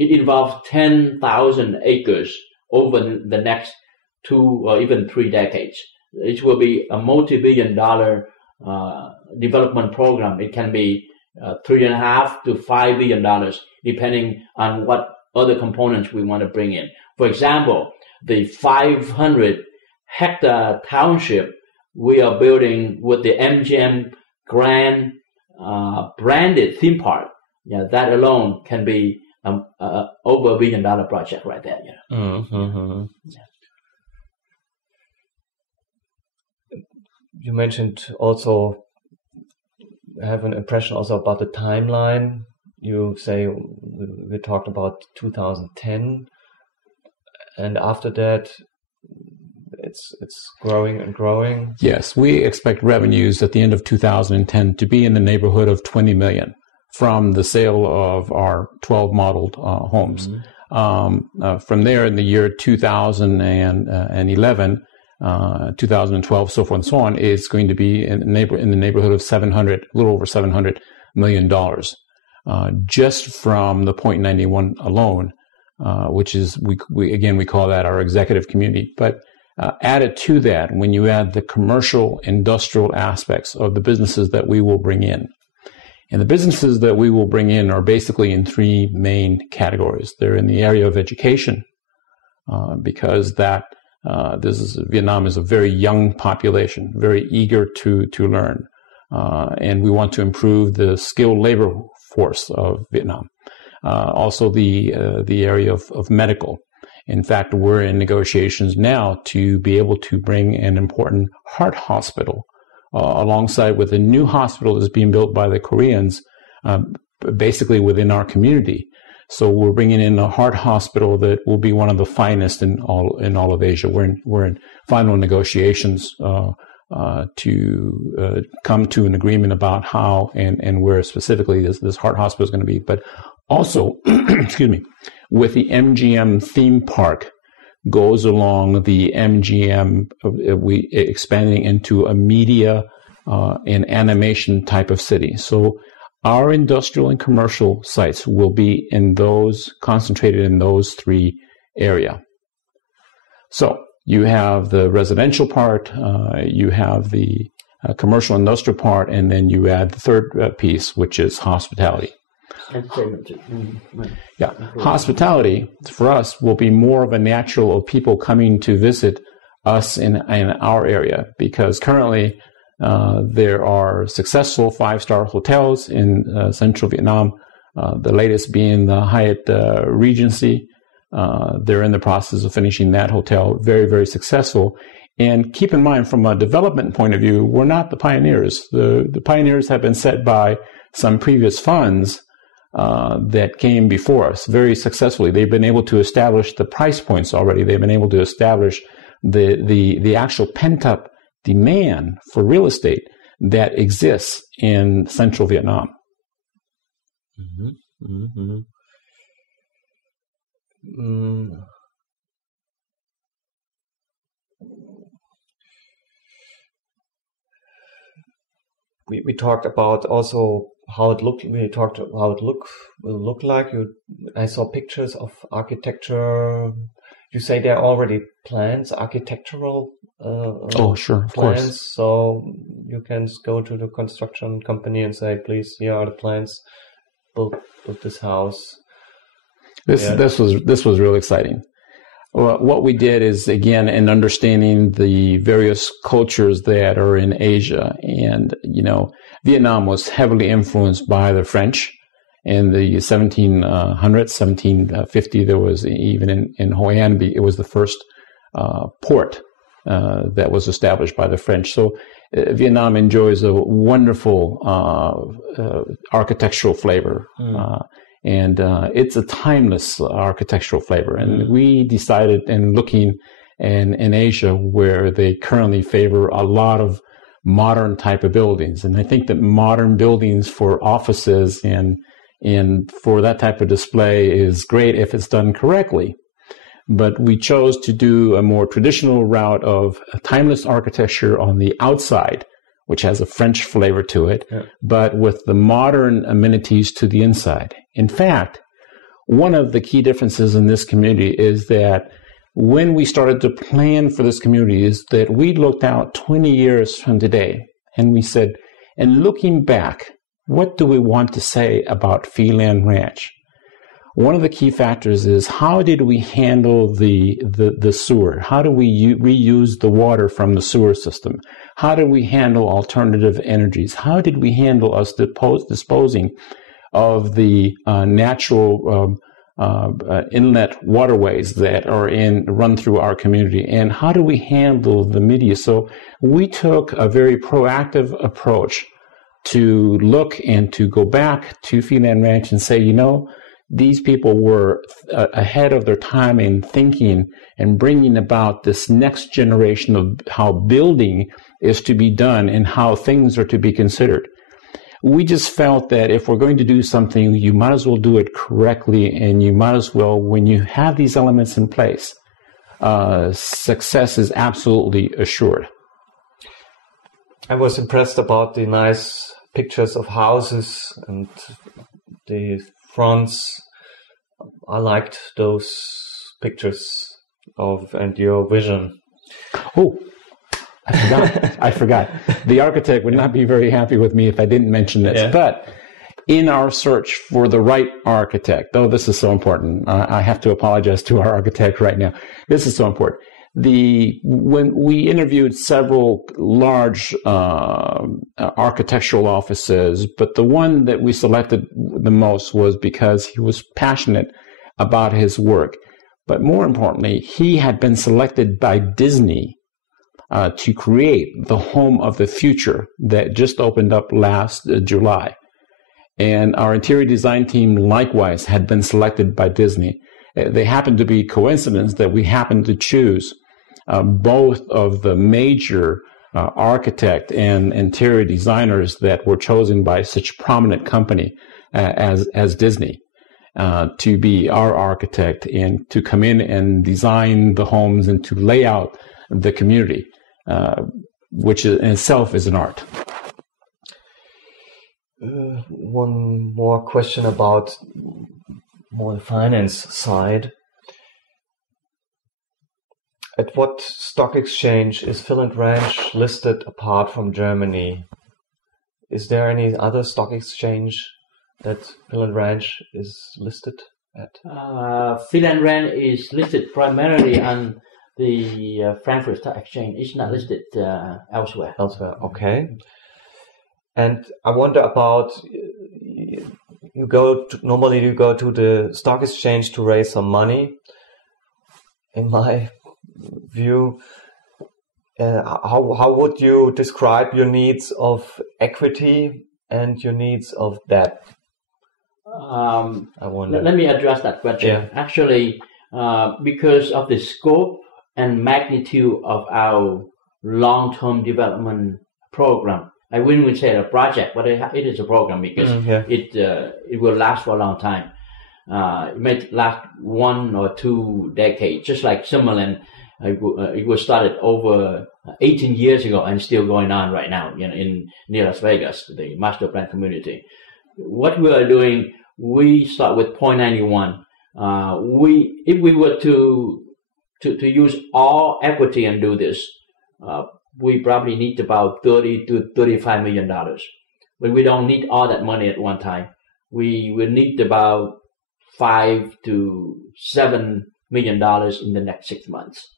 it involves 10,000 acres over the next 2 or even 3 decades. It will be a multi-billion-dollar development program. It can be $3.5 to $5 billion, depending on what other components we want to bring in. For example, the 500-hectare township we are building with the MGM Grand branded theme park. That alone can be over $1 billion project right there. Mm-hmm. Yeah. You mentioned also have an impression also about the timeline. You say we talked about 2010, and after that, it's growing and growing. Yes, we expect revenues at the end of 2010 to be in the neighborhood of 20 million from the sale of our 12 modeled homes. Mm-hmm. From there, in the year 2011, 2012, so forth and so on, is going to be in the neighborhood of a little over $700 million, just from the 0.91 alone, which is we call that our executive community. But added to that, when you add the commercial, industrial aspects of the businesses that we will bring in, and the businesses that we will bring in are basically in 3 main categories. They're in the area of education, because Vietnam is a very young population, very eager to learn, and we want to improve the skilled labor force of Vietnam. Also, the area of medical. In fact, we're in negotiations now to be able to bring an important heart hospital alongside with a new hospital that's being built by the Koreans, basically within our community. So we're bringing in a heart hospital that will be one of the finest in all of Asia. We're in final negotiations to come to an agreement about how and where specifically this heart hospital is going to be. But also, excuse me, with the MGM theme park goes along the MGM, we expanding into a media and animation type of city. So our industrial and commercial sites will be concentrated in those 3 areas. So you have the residential part, you have the commercial industrial part, and then you add the third piece, which is hospitality. Yeah, hospitality for us will be more of a natural of people coming to visit us in our area, because currently there are successful 5-star hotels in central Vietnam, the latest being the Hyatt Regency. They're in the process of finishing that hotel, very, very successful. And keep in mind, from a development point of view, we're not the pioneers. The pioneers have been set by some previous funds that came before us very successfully. They've been able to establish the price points already. They've been able to establish the actual pent-up demand for real estate that exists in central Vietnam. Mm-hmm. Mm-hmm. We talked about also how it looked. We talked about how it will look like. I saw pictures of architecture. You say there are already plans, architectural sure, of plans. Course. So you can go to the construction company and say, please, here are the plans. Build this house. This was real exciting. Well, what we did is, again, in understanding the various cultures that are in Asia, and Vietnam was heavily influenced by the French. In the 1700s, 1750, there was even in Hoi An, it was the first port that was established by the French. So Vietnam enjoys a wonderful architectural flavor. And it's a timeless architectural flavor. And we decided, in looking in Asia, where they currently favor a lot of modern type of buildings. And I think that modern buildings for offices and for that type of display is great if it's done correctly. But we chose to do a more traditional route of timeless architecture on the outside, which has a French flavor to it, but with the modern amenities to the inside. In fact, one of the key differences in this community is that when we started to plan for this community is that we looked out 20 years from today and we said, and looking back, what do we want to say about Philand Ranch? One of the key factors is how did we handle the sewer? How do we reuse the water from the sewer system? How did we handle alternative energies? How did we handle us disposing of the natural inlet waterways that are run through our community? And how do we handle the media? So we took a very proactive approach to look and to go back to Philand Ranch and say, you know, these people were ahead of their time in thinking and bringing about this next generation of how building is to be done and how things are to be considered. We just felt that if we're going to do something, you might as well do it correctly, and you might as well, when you have these elements in place, success is absolutely assured. I was impressed about the nice pictures of houses and the fronts. I liked those pictures and your vision. Oh, I forgot. The architect would not be very happy with me if I didn't mention this. Yeah. But in our search for the right architect, this is so important. I have to apologize to our architect right now. This is so important. When we interviewed several large architectural offices, but the one that we selected the most was because he was passionate about his work. But more importantly, he had been selected by Disney to create the home of the future that just opened up last July. And our interior design team likewise had been selected by Disney. They happened to be coincidence that we happened to choose both of the major architect and interior designers that were chosen by such prominent company as Disney to be our architect and to come in and design the homes and to lay out the community, which in itself is an art. One more question about more the finance side. At what stock exchange is Philand Ranch listed apart from Germany? Is there any other stock exchange that Philand Ranch is listed at? Philand Ranch is listed primarily on the Frankfurt Stock Exchange. It's not listed elsewhere. Okay. And I wonder about, normally you go to the stock exchange to raise some money. In my view, how would you describe your needs of equity and your needs of debt? I wonder. Let me address that question. Yeah. Actually, because of the scope and magnitude of our long-term development program, I wouldn't say a project, but it is a program because it will last for a long time. It may last 1 or 2 decades, just like Summerlin. It was started over 18 years ago and still going on right now, near Las Vegas, the master plan community. What we are doing, we start with 0.91. If we were to use all equity and do this, we probably need about $30 to $35 million. But we don't need all that money at one time. We will need about $5 to $7 million in the next 6 months.